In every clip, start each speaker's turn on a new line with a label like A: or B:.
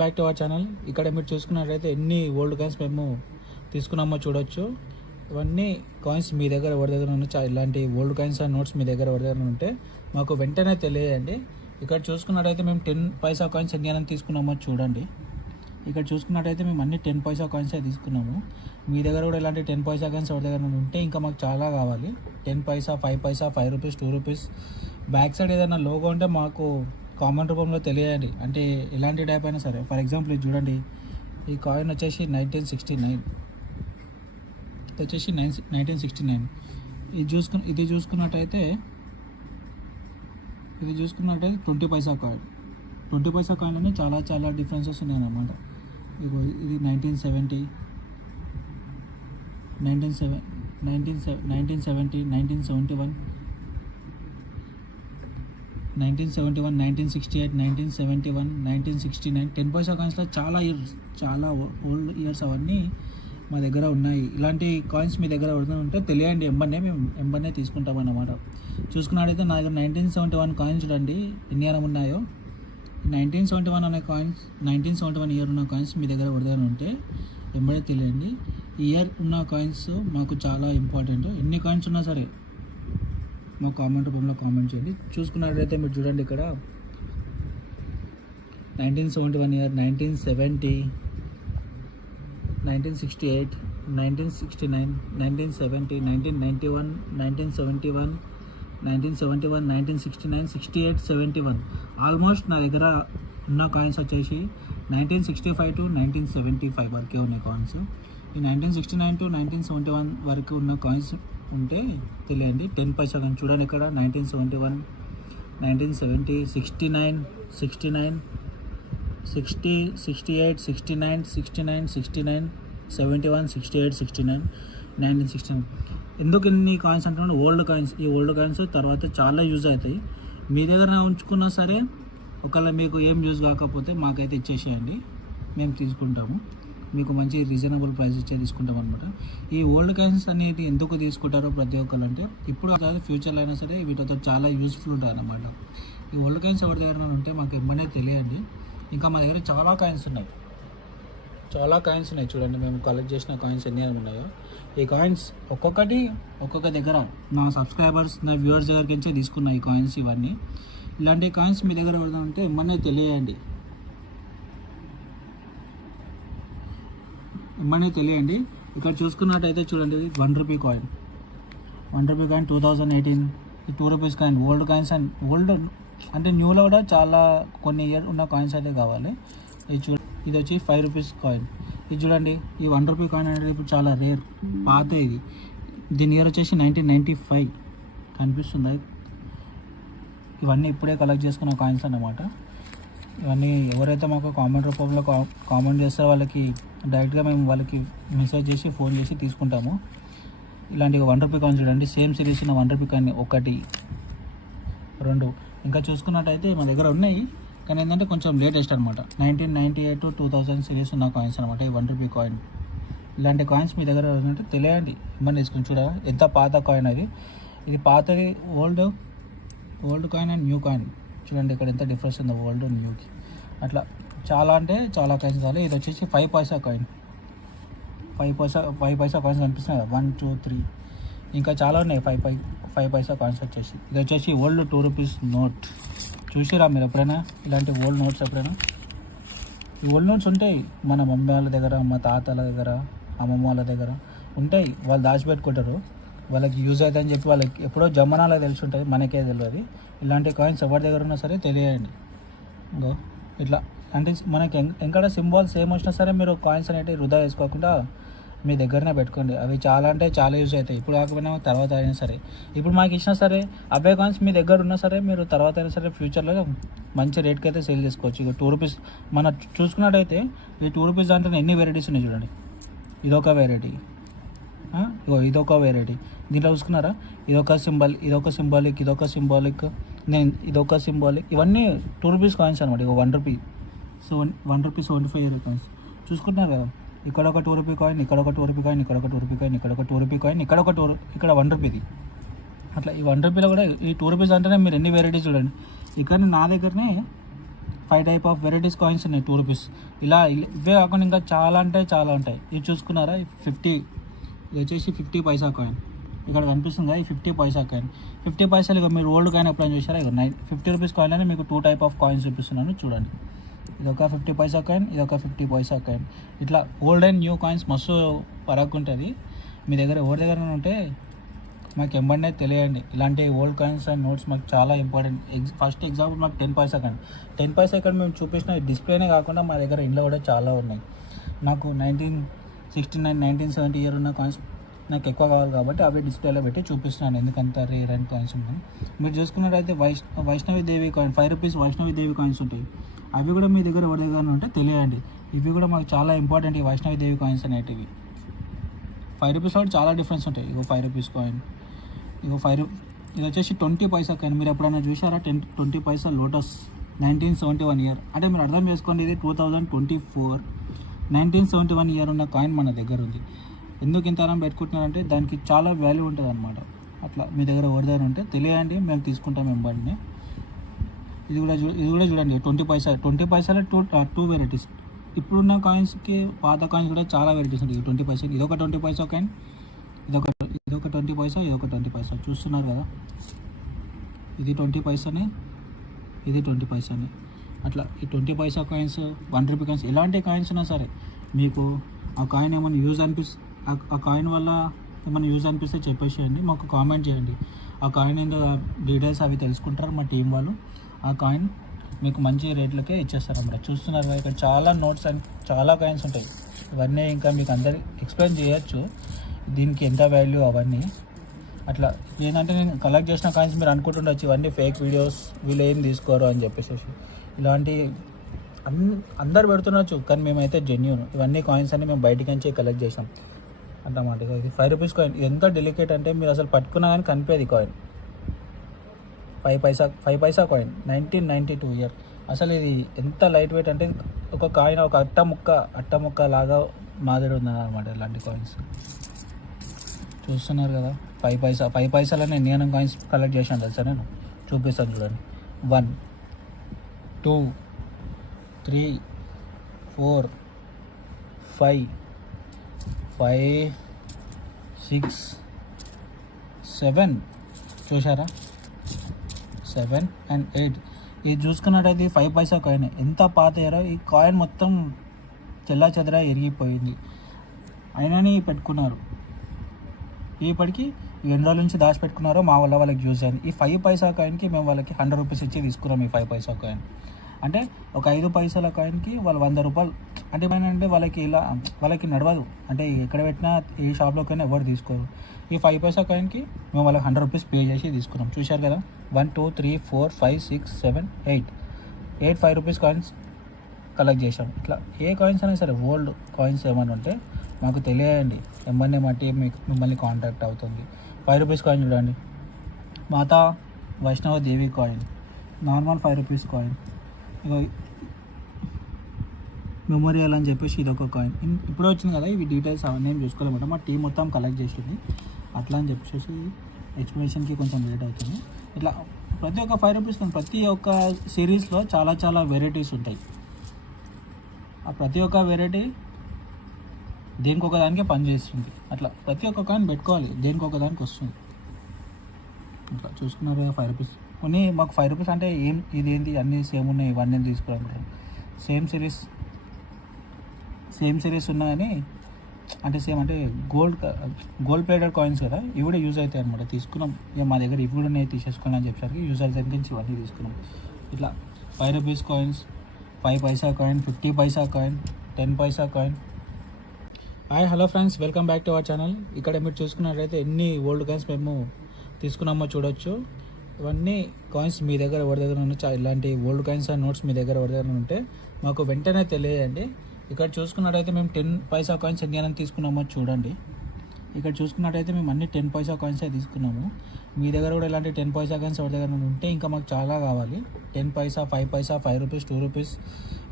A: Back to our channel ఇక్కడ మీరు చూసుకున్నట్లయితే ఎన్ని ఓల్డ్ కాయిన్స్ మేము తీసుకున్నామో చూడొచ్చు. ఇవన్నీ కాయిన్స్ మీ దగ్గర ఎవరి దగ్గర ఉన్న ఇలాంటి ఓల్డ్ కాయిన్స్ అండ్ నోట్స్ మీ దగ్గర ఎవరి దగ్గర ఉంటే మాకు వెంటనే తెలియజేయండి. ఇక్కడ చూసుకున్నట్టయితే మేము టెన్ పైసా కాయిన్స్ ఎన్ని తీసుకున్నామో చూడండి. ఇక్కడ చూసుకున్నట్టయితే మేము అన్ని టెన్ పైసా కాయిన్సే తీసుకున్నాము. మీ దగ్గర కూడా ఇలాంటి టెన్ పైసా కాయిన్స్ ఎవరి దగ్గర ఉంటే ఇంకా మాకు చాలా కావాలి. Ten paisa five paisa five rupees two rupees back side ఏదైనా లోగో ఉంటే మాకు కామన్ రూపంలో తెలియండి అంటే ఎలాంటి టైప్ అయినా సరే. ఫర్ ఎగ్జాంపుల్ ఇది చూడండి. ఈ కాయిన్ వచ్చేసి నైన్టీన్ సిక్స్టీ నైన్ ఇది వచ్చేసి నైన్ నైన్టీన్ సిక్స్టీ నైన్ ఇది చూసుకు ఇది చూసుకున్నట్టయితే ఇది చూసుకున్నట్టయితే twenty paisa coin twenty paisa కాయిన్లోనే చాలా చాలా డిఫరెన్సెస్ ఉన్నాయన్నమాట. ఇగో ఇది nineteen seventy nineteen seven nineteen seven nineteen seventy nineteen seventy one nineteen seventy one nineteen sixty eight nineteen seventy one nineteen sixty nine ten paisa కాయిన్స్లో చాలా years చాలా old years అవన్నీ మా దగ్గర ఉన్నాయి. ఇలాంటి కాయిన్స్ మీ దగ్గర ఎవరిదైనా ఉంటే తెలియండి ఎంబన్నే మేము ఎంబన్నే తీసుకుంటాం అన్నమాట. చూసుకున్నట్టయితే నా దగ్గర నైన్టీన్ సెవెంటీ వన్ కాయిన్స్ చూడండి ఎన్ని అనం ఉన్నాయో. నైన్టీన్ సెవెంటీ వన్ అనే coins nineteen seventy one year ఉన్న కాయిన్స్ మీ దగ్గర పడదని ఉంటే ఎంబడే తెలియండి. ఇయర్ ఉన్న కాయిన్స్ మాకు చాలా ఇంపార్టెంట్ ఎన్ని కాయిన్స్ ఉన్నా సరే మా కామెంట్ రూపంలో కామెంట్ చేయండి. చూసుకున్నట్లయితే మీరు చూడండి ఇక్కడ. Nineteen seventy one year nineteen seventy nineteen sixty eight nineteen sixty nine nineteen seventy nineteen ninety one nineteen seventy one nineteen seventy one nineteen sixty nine sixty eight seventy one almost నా దగ్గర ఉన్న coins వచ్చేసి nineteen sixty five to nineteen seventy five వరకే ఉన్నాయి coins ఈ nineteen sixty nine to nineteen seventy one వరకు ఉన్న coins ఉంటే తెలియండి టెన్ పైసా కానీ చూడండి ఇక్కడ. Nineteen seventy one nineteen seventy sixty nine sixty nine sixty sixty eight sixty nine sixty nine sixty nine seventy one sixty eight sixty nine nineteen sixty nine. ఎందుకు ఇన్ని coins అంటున్నాను old coins ఈ old coins తర్వాత చాలా use అవుతాయి. మీ దగ్గర ఉంచుకున్నా సరే ఒకవేళ మీకు ఏం యూజ్ కాకపోతే మాకైతే ఇచ్చేసేయండి. మేము తీసుకుంటాము. మీకు మంచి రీజనబుల్ ప్రైస్ ఇచ్చే తీసుకుంటాం అనమాట ఈ ఓల్డ్ కాయిన్స్ అనేది ఎందుకు తీసుకుంటారో ప్రతి ఒక్కరు అంటే ఇప్పుడు కాదు ఫ్యూచర్లో అయినా సరే వీటితో చాలా యూస్ఫుల్ ఉంటుంది అనమాట ఈ ఓల్డ్ కాయిన్స్ ఎవరి దగ్గర ఉంటే మాకు ఇమ్మనే తెలియండి. ఇంకా మా దగ్గర చాలా కాయిన్స్ ఉన్నాయి. చాలా కాయిన్స్ ఉన్నాయి చూడండి మేము కలెక్ట్ చేసిన కాయిన్స్ ఎన్ని ఉన్నాయో. ఈ కాయిన్స్ ఒక్కొక్కటి ఒక్కొక్క దగ్గర నా సబ్స్క్రైబర్స్ నా వ్యూవర్స్ దగ్గరికి నుంచే తీసుకున్న ఈ కాయిన్స్ ఇవన్నీ. ఇలాంటి కాయిన్స్ మీ దగ్గర ఉంటే ఇమ్మనే తెలియండి. ఇమ్మనే తెలియండి. ఇక్కడ చూసుకున్నట్టయితే చూడండి one rupee coin one rupee coin two thousand eighteen two rupees coin old coins and old అంటే న్యూలో కూడా చాలా కొన్ని ఇయర్ ఉన్న కాయిన్స్ అయితే కావాలి. ఇది చూ ఇది వచ్చి ఫైవ్ రూపీస్ కాయిన్ ఇది చూడండి ఈ వన్ రూపీ కాయిన్ అనేది ఇప్పుడు చాలా రేర్ పాత ఇది. దీని ఇయర్ వచ్చేసి నైన్టీన్ నైంటీ ఫైవ్ కనిపిస్తుంది? ఇవన్నీ ఇప్పుడే కలెక్ట్ చేసుకున్న కాయిన్స్ అన్నమాట. ఇవన్నీ ఎవరైతే మాకు కామెంట్ రూపంలో కా- కామెంట్ చేస్తారో వాళ్ళకి డైరెక్ట్గా మేము వాళ్ళకి మెసేజ్ చేసి ఫోన్ చేసి తీసుకుంటాము. ఇలాంటి వన్ రూపీ కాయిన్ చూడండి. సేమ్ సిరీస్ ఉన్న వన్ రూపీ కాయిన్ ఒకటి రెండు. ఇంకా చూసుకున్నట్టయితే మా దగ్గర ఉన్నాయి. కానీ ఏంటంటే కొంచెం లేటెస్ట్ అనమాట nineteen ninety eight to two thousand series ఉన్న కాయిన్స్ అనమాట ఈ వన్ రూపీ కాయిన్. ఇలాంటి కాయిన్స్ మీ దగ్గర ఉన్నట్టు తెలియండి. ఇమ్మని తీసుకుని చూడ ఎంత పాత కాయిన్ అది. ఇది పాతది old old coin and new coin. చూడండి ఇక్కడ ఎంత డిఫరెన్స్ ఉందో ఓల్డ్ అండ్ న్యూకి. అట్లా. చాలా అంటే చాలా కాయిన్స్ కావాలి ఇది వచ్చేసి five paisa coin five paisa five paisa coins కనిపిస్తున్నాయి కదా. వన్ టూ త్రీ ఇంకా చాలా ఉన్నాయి. ఫైవ్ పై ఫైవ్ పైసా కాయిన్స్ వచ్చేసి. ఇది వచ్చేసి ఓల్డ్ టూ రూపీస్ నోట్ చూసిరా మీరు ఎప్పుడైనా? ఇలాంటి ఓల్డ్ నోట్స్ ఎప్పుడైనా? ఈ ఓల్డ్ నోట్స్ ఉంటాయి. మన మమ్మీ వాళ్ళ దగ్గర మా తాతల దగ్గర అమ్మమ్మ వాళ్ళ దగ్గర ఉంటాయి. వాళ్ళు దాచిపెట్టుకుంటారు. వాళ్ళకి యూజ్ అవుతుందని చెప్పి వాళ్ళకి ఎప్పుడో జమనాలో తెలిసి ఉంటుంది. మనకే తెలియదు. ఇలాంటి కాయిన్స్ ఎవరి దగ్గర ఉన్నా సరే తెలియండి. ఇంకో ఇట్లా అంటే మనకి ఎక్కడ సింబాల్స్ ఏం వచ్చినా సరే మీరు కాయిన్స్ అనేవి వృధా వేసుకోకుండా మీ దగ్గరనే పెట్టుకోండి. అవి చాలా అంటే చాలా యూజ్ అవుతాయి. ఇప్పుడు కాకపోయినా తర్వాత అయినా సరే. ఇప్పుడు మాకు ఇచ్చినా సరే అవే కాయిన్స్ మీ దగ్గర ఉన్నా సరే మీరు తర్వాత అయినా సరే ఫ్యూచర్లో మంచి రేట్కి అయితే సేల్ చేసుకోవచ్చు. ఇక టూ రూపీస్ మన చూసుకున్నట్టయితే ఈ టూ రూపీస్ దాంట్లో ఎన్ని వెరైటీస్ ఉన్నాయి చూడండి. ఇదొక వెరైటీ ఇగో ఇదొక వెరైటీ దీంట్లో చూసుకున్నారా? ఇదొక సింబల్ ఇదొక సింబాలిక్ ఇదొక సింబాలిక్ నేను ఇదొక సింబాలిక్ ఇవన్నీ టూ రూపీస్ కాయిన్స్ అనమాట ఇక one rupee so one rupee seventy five year coins చూసుకుంటున్నారు కదా ఇక్కడ ఒక టూ రూపీ కాయిన్ ఇక్కడ ఒక టూ రూపీ కాయిన్ ఇక్కడ ఒక టూ రూపీ కాయిన్ ఇక్కడ ఒక టూ రూపీ కాయిన్ ఇక్కడ ఒక టూ ఇక్కడ వన్ రూపీది అట్లా ఈ వన్ రూపీలో కూడా ఈ టూ రూపీస్ అంటేనే మీరు ఎన్ని వెరైటీస్ చూడండి. ఇక్కడ నా దగ్గరనే five type of varieties coins ఉన్నాయి టూ రూపీస్ ఇలా ఇవే కాకుండా ఇంకా చాలా అంటే చాలా ఉంటాయి. ఇవి చూసుకున్నారా? ఫిఫ్టీ ఇది వచ్చేసి ఫిఫ్టీ పైసా కాయిన్ ఇక్కడ కనిపిస్తుంది కదా ఈ ఫిఫ్టీ పైసా కాయిన్ ఫిఫ్టీ పైసాలు ఇక మీరు ఓల్డ్ కాయిన్ ఎప్పుడైనా చూసారా ఇక నైన్ ఫిఫ్టీ రూపీస్ కాయిన్ అని మీకు టూ టైప్ ఆఫ్ కాయిన్స్ చూపిస్తున్నాను చూడండి. ఇది ఒక ఫిఫ్టీ పైసా కాయిన్ ఇది ఒక ఫిఫ్టీ పైసా కాయిన్ ఇట్లా ఓల్డ్ అండ్ న్యూ కాయిన్స్ మస్తు పరాకు ఉంటుంది మీ దగ్గర ఎవరి దగ్గర ఉంటే మాకు ఎంబడినే తెలియండి. ఇలాంటి ఓల్డ్ కాయిన్స్ అండ్ నోట్స్ మాకు చాలా ఇంపార్టెంట్ ఎగ్జ్ ఫస్ట్ ఎగ్జాంపుల్ మాకు ten paisa coin ten paisa coin మేము చూపించిన డిస్ప్లేనే కాకుండా మా దగ్గర ఇంట్లో కూడా చాలా ఉన్నాయి. నాకు nineteen sixty nine nineteen seventy year ఉన్న కాయిన్స్ నాకు ఎక్కువ కావాలి కాబట్టి అవి డిస్ప్లేలో పెట్టి చూపిస్తున్నాను. ఎందుకంత రేర్ అండ్ కాయిన్స్ ఉన్నాయి. మీరు చూసుకున్నట్టయితే Vaish Vaishnavi Devi coin five rupees Vaishnavi Devi coins ఉంటాయి. అవి కూడా మీ దగ్గర ఎవరి ఉంటే తెలియండి. ఇవి కూడా మాకు చాలా ఇంపార్టెంట్ ఈ వైష్ణవి దేవి కాయిన్స్ అనేటివి. ఫైవ్ రూపీస్ కూడా చాలా డిఫరెన్స్ ఉంటాయి. ఇగో ఫైవ్ రూపీస్ కాయిన్ ఇగో ఫైవ్ రూ ఇది వచ్చేసి ట్వంటీ పైసా కాయిన్ మీరు ఎప్పుడైనా చూసారా ten twenty paisa lotus nineteen seventy one year అంటే మీరు అర్థం చేసుకోండి ఇది two thousand twenty four nineteen seventy one year ఉన్న కాయిన్ మన దగ్గర ఉంది. ఎందుకు ఇంత అనం పెట్టుకుంటున్నారంటే దానికి చాలా వాల్యూ ఉంటుంది అనమాట అట్లా మీ దగ్గర ఎవరి దగ్గర ఉంటే తెలియండి మేము తీసుకుంటాం ఎంబడిని ఇది కూడా చూ ఇది కూడా చూడండి ట్వంటీ పైసా ట్వంటీ పైసాలో టూ టూ వెరైటీస్ ఇప్పుడున్న కాయిన్స్కి పాత కాయిన్స్ కూడా చాలా వెరైటీస్ ఉంటాయి. ట్వంటీ పైసా ఇదొక ట్వంటీ పైసా కాయిన్ ఇదొక ఇదొక ట్వంటీ పైసా ఇదొక ట్వంటీ పైసా. చూస్తున్నారు కదా? ఇది ట్వంటీ పైసానే ఇది ట్వంటీ పైసానే. అట్లా ఈ twenty paisa coins one rupee coins ఎలాంటి కాయిన్స్ ఉన్నా సరే మీకు ఆ కాయిన్ ఏమైనా యూజ్ అనిపిస్తే ఆ కాయిన్ వల్ల ఏమైనా యూజ్ అనిపిస్తే చెప్పేసేయండి. మాకు కామెంట్ చేయండి. ఆ కాయిన్ ఏంటో డీటెయిల్స్ అవి తెలుసుకుంటారు మా టీం వాళ్ళు. ఆ కాయిన్ మీకు మంచి రేట్లకే ఇచ్చేస్తారు అన్నమాట చూస్తున్నారు ఇక్కడ చాలా నోట్స్ అండ్ చాలా కాయిన్స్ ఉంటాయి. ఇవన్నీ ఇంకా మీకు అందరి ఎక్స్ప్లెయిన్ చేయొచ్చు. దీనికి ఎంత వాల్యూ అవన్నీ. అట్లా ఏంటంటే నేను కలెక్ట్ చేసిన కాయిన్స్ మీరు అనుకుంటుండొచ్చు ఇవన్నీ ఫేక్ వీడియోస్ వీళ్ళు ఏం తీసుకోరు అని చెప్పేసి. ఇలాంటి అన్ అందరు పెడుతుండొచ్చు కానీ మేమైతే జెన్యున్ ఇవన్నీ కాయిన్స్ అన్ని మేము బయటికి నుంచి కలెక్ట్ చేసాం అన్నమాట ఇది ఫైవ్ రూపీస్ కాయిన్ ఎంత డెలికేట్ అంటే మీరు అసలు పట్టుకున్నా కానీ కనిపేది coin five paisa five paisa coin nineteen ninety two year అసలు ఇది ఎంత లైట్ వెయిట్ అంటే ఒక కాయిన్ ఒక అట్ట ముక్క అట్ట ముక్క లాగా మాదిరి ఉందన్నమాట ఇలాంటి కాయిన్స్ చూస్తున్నారు కదా ఫైవ్ పైసా ఫైవ్ పైసాలనే నేను కాయిన్స్ కలెక్ట్ చేశాను తెలుసా నేను? చూపిస్తాను చూడండి. One two three four five five six seven చూసారా సెవెన్ అండ్ ఎయిట్. ఇది చూసుకున్నట్టయితే ఫైవ్ పైసా కాయిన్ ఎంత పాత ఎరో ఈ కాయిన్ మొత్తం చెల్లా చెదరా ఎరిగిపోయింది. అయినాని పెట్టుకున్నారు. ఇప్పటికి ఎన్ని రోజుల నుంచి దాచిపెట్టుకున్నారో మా వల్ల వాళ్ళకి యూజ్ అయింది. ఈ ఫైవ్ పైసా కాయిన్కి మేము వాళ్ళకి హండ్రెడ్ రూపీస్ ఇచ్చి తీసుకున్నాం ఈ ఫైవ్ పైసా కాయిన్ అంటే ఒక ఐదు పైసల కాయిన్కి వాళ్ళు వంద రూపాయలు అంటే ఏమైనా వాళ్ళకి ఇలా వాళ్ళకి నడవదు. అంటే ఎక్కడ పెట్టినా ఏ షాప్లోకైనా ఎవరు తీసుకోరు. ఈ ఫైవ్ పైసా కాయిన్కి మేము వాళ్ళకి హండ్రెడ్ రూపీస్ పే చేసి తీసుకున్నాం. చూశారు కదా? One two three four five six seven eight eight five rupees coins collect చేసాం ఇట్లా ఏ కాయిన్స్ అయినా సరే ఓల్డ్ కాయిన్స్ ఏమైనా ఉంటే మాకు తెలియండి. ఎంబన్నే మట్టి మీకు మిమ్మల్ని కాంటాక్ట్ అవుతుంది. ఫైవ్ రూపీస్ కాయిన్ చూడండి. Mata Vaishnav Devi coin. Normal five rupees coin. Memorial అని చెప్పేసి ఇది ఒక కాయిన్ ఇప్పుడు వచ్చింది కదా ఇవి డీటెయిల్స్ అవన్నీ ఏం చూసుకోలేమాట మా టీం మొత్తం కలెక్ట్ చేసింది. అట్లా అని చెప్పేసి ఎక్స్ప్లెనేషన్కి కొంచెం లేట్ అవుతుంది. ఇట్లా ప్రతి ఒక్క ఫైవ్ రూపీస్ ప్రతి ఒక్క సిరీస్లో చాలా చాలా వెరైటీస్ ఉంటాయి. ఆ ప్రతి ఒక్క వెరైటీ దేనికి ఒక దానికి పనిచేస్తుంది అట్లా ప్రతి ఒక్క కాయిన్ పెట్టుకోవాలి దేనికి ఒక దానికి వస్తుంది. ఇట్లా చూసుకున్నారు కదా ఫైవ్ రూపీస్ కొన్ని మాకు ఫైవ్ రూపీస్ అంటే ఏం ఇది ఏంటి అన్నీ సేమ్ ఉన్నాయి ఇవన్నీ తీసుకోవాలంటారు సేమ్ సిరీస్ సేమ్ సిరీస్ ఉన్నాయని అంటే సేమ్ అంటే గోల్డ్ గోల్డ్ ప్లేటెడ్ కాయిన్స్ కదా ఇవి కూడా యూజ్ అవుతాయి అనమాట తీసుకున్నాం. ఇక మా దగ్గర ఇవి కూడా నేను తీసేసుకున్నాం అని చెప్పేసరికి యూజ్ అవుతాయి నుంచి ఇవన్నీ తీసుకున్నాం. ఇట్లా five rupees coins five paisa coin fifty paisa coin ten paisa coin hi hello friends welcome back to our channel ఇక్కడ మీరు చూసుకున్నట్లయితే ఎన్ని ఓల్డ్ కాయిన్స్ మేము తీసుకున్నామో చూడొచ్చు. ఇవన్నీ కాయిన్స్ మీ దగ్గర ఎవరి దగ్గర ఉన్న చా- ఇలాంటి ఓల్డ్ కాయిన్స్ అండ్ నోట్స్ మీ దగ్గర ఎవరి దగ్గర ఉంటే మాకు వెంటనే తెలియజేయండి. ఇక్కడ చూసుకున్నట్టయితే మేము టెన్ పైసా కాయిన్స్ ఎన్ని అని తీసుకున్నామో చూడండి. ఇక్కడ చూసుకున్నట్టయితే మేము అన్ని టెన్ పైసా కాయిన్సే తీసుకున్నాము. మీ దగ్గర కూడా ఇలాంటి టెన్ పైసా కాయిన్స్ ఎవరి దగ్గర ఉంటే ఇంకా మాకు చాలా కావాలి. Ten paisa five paisa five rupees two rupees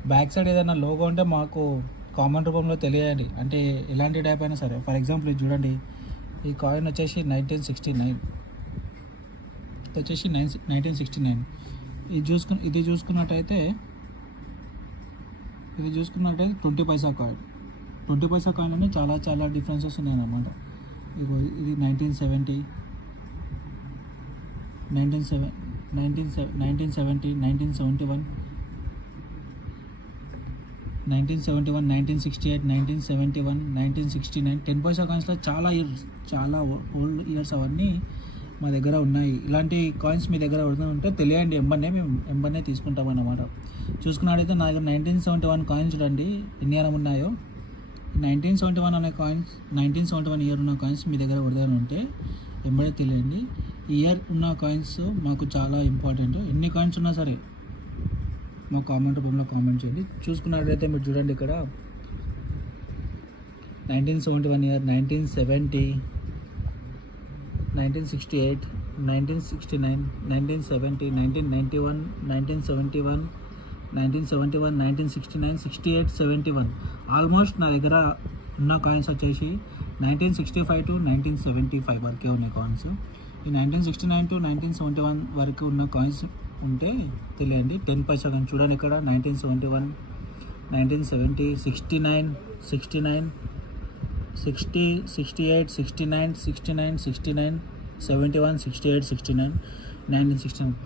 A: back side ఏదైనా లోగో ఉంటే మాకు కామన్ రూపంలో తెలియండి అంటే ఎలాంటి టైప్ అయినా సరే. ఫర్ ఎగ్జాంపుల్ ఇది చూడండి. ఈ కాయిన్ వచ్చేసి నైన్టీన్ సిక్స్టీ నైన్ వచ్చేసి నైన్ నైన్టీన్ సిక్స్టీ నైన్ ఇది చూసుకు ఇది చూసుకున్నట్టయితే ఇది చూసుకున్నట్టయితే twenty paisa coin twenty paisa coin అనేది చాలా చాలా డిఫరెన్సెస్ ఉన్నాయన్నమాట. ఇది nineteen seventy nineteen seven nineteen seven nineteen seventy nineteen seventy one nineteen seventy one nineteen sixty eight nineteen seventy one nineteen sixty nine ten paisa కాయిన్స్లో చాలా years చాలా old years అవన్నీ మా దగ్గర ఉన్నాయి. ఇలాంటి కాయిన్స్ మీ దగ్గర ఉంటే తెలియండి. ఎంబన్నే మేము ఎంబన్నే తీసుకుంటాం అన్నమాట. చూసుకున్నట్టయితే నా దగ్గర నైన్టీన్ సెవెంటీ వన్ కాయిన్స్ చూడండి. ఎన్ని ఇయర్ ఉన్నాయో. నైన్టీన్ సెవెంటీ వన్ అనే coins nineteen seventy one year ఉన్న కాయిన్స్ మీ దగ్గర ఉడదని ఉంటే ఎంబడే తెలియండి. ఇయర్ ఉన్న కాయిన్స్ మాకు చాలా ఇంపార్టెంట్ ఎన్ని కాయిన్స్ ఉన్నా సరే మా కామెంట్ రూపంలో కామెంట్ చేయండి. చూసుకున్నట్లయితే మీరు చూడండి ఇక్కడ. Nineteen seventy one year nineteen seventy nineteen sixty eight nineteen sixty nine nineteen seventy nineteen ninety one nineteen seventy one nineteen seventy one nineteen sixty nine sixty eight seventy one almost నా దగ్గర ఉన్న coins వచ్చేసి nineteen sixty five to nineteen seventy five వరకే ఉన్నాయి coins ఈ nineteen sixty nine to nineteen seventy one వరకు ఉన్న coins ఉంటే తెలియండి. టెన్ పైసా కానీ చూడండి ఇక్కడ. Nineteen seventy one nineteen seventy sixty nine sixty nine sixty sixty eight sixty nine sixty nine sixty nine seventy one sixty eight sixty nine nineteen sixty nine.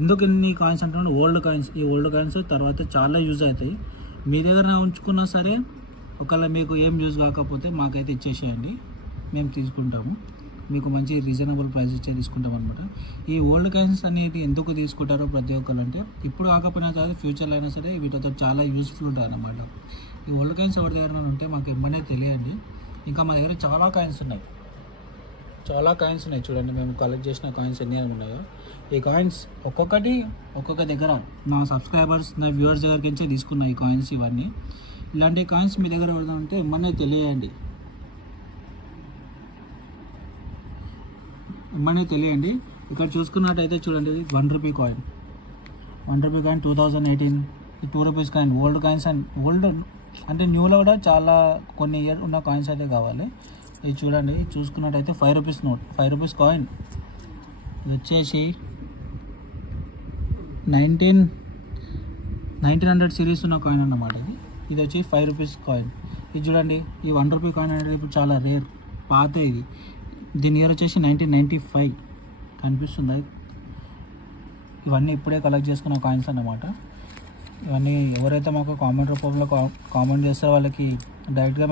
A: ఎందుకు ఇన్ని coins అంటున్నాను old coins ఈ old coins తర్వాత చాలా use అవుతాయి. మీ దగ్గర ఉంచుకున్నా సరే ఒకవేళ మీకు ఏం యూజ్ కాకపోతే మాకైతే ఇచ్చేసేయండి. మేము తీసుకుంటాము. మీకు మంచి రీజనబుల్ ప్రైస్ ఇచ్చే తీసుకుంటాం అనమాట ఈ ఓల్డ్ కాయిన్స్ అనేది ఎందుకు తీసుకుంటారో ప్రతి ఒక్కరు అంటే ఇప్పుడు కాకపోయినా సరే ఫ్యూచర్లో అయినా సరే వీటితో చాలా యూస్ఫుల్ ఉంటుంది అనమాట ఈ ఓల్డ్ కాయిన్స్ ఎవరి దగ్గర ఉంటే మాకు ఇమ్మనే తెలియండి. ఇంకా మా దగ్గర చాలా కాయిన్స్ ఉన్నాయి. చాలా కాయిన్స్ ఉన్నాయి చూడండి. మేము కలెక్ట్ చేసిన కాయిన్స్ ఎన్ని ఉన్నాయో. ఈ కాయిన్స్ ఒక్కొక్కటి ఒక్కొక్క దగ్గర నా సబ్స్క్రైబర్స్ నా వ్యూవర్స్ దగ్గరికి నుంచే తీసుకున్న ఈ కాయిన్స్ ఇవన్నీ. ఇలాంటి కాయిన్స్ మీ దగ్గర ఎవరైనా ఉంటే ఇమ్మనే తెలియండి. ఇమ్మనే తెలియండి? ఇక్కడ చూసుకున్నట్టయితే చూడండి one rupee coin one rupee coin two thousand eighteen two rupees coin old coins and old అంటే న్యూలో కూడా చాలా కొన్ని ఇయర్ ఉన్న కాయిన్స్ అయితే కావాలి. ఇది చూడండి చూసుకున్నట్టయితే five rupees note five rupees coin ఇది వచ్చేసి నైన్టీన్ నైన్టీన్ హండ్రెడ్ సిరీస్ ఉన్న కాయిన్ అన్నమాట ఇది. ఇది వచ్చి ఫైవ్ రూపీస్ కాయిన్ ఇది చూడండి ఈ వన్ రూపీ కాయిన్ అనేది ఇప్పుడు చాలా రేర్ పాత ఇది. దీని ఇయర్ వచ్చేసి నైన్టీన్ నైంటీ ఫైవ్ కనిపిస్తుంది? ఇవన్నీ ఇప్పుడే కలెక్ట్ చేసుకున్న కాయిన్స్ అన్నమాట. ఇవన్నీ ఎవరైతే మాకు కామెంట్ రూపంలో కామెంట్ చేస్తారో వాళ్ళకి డైరెక్ట్గా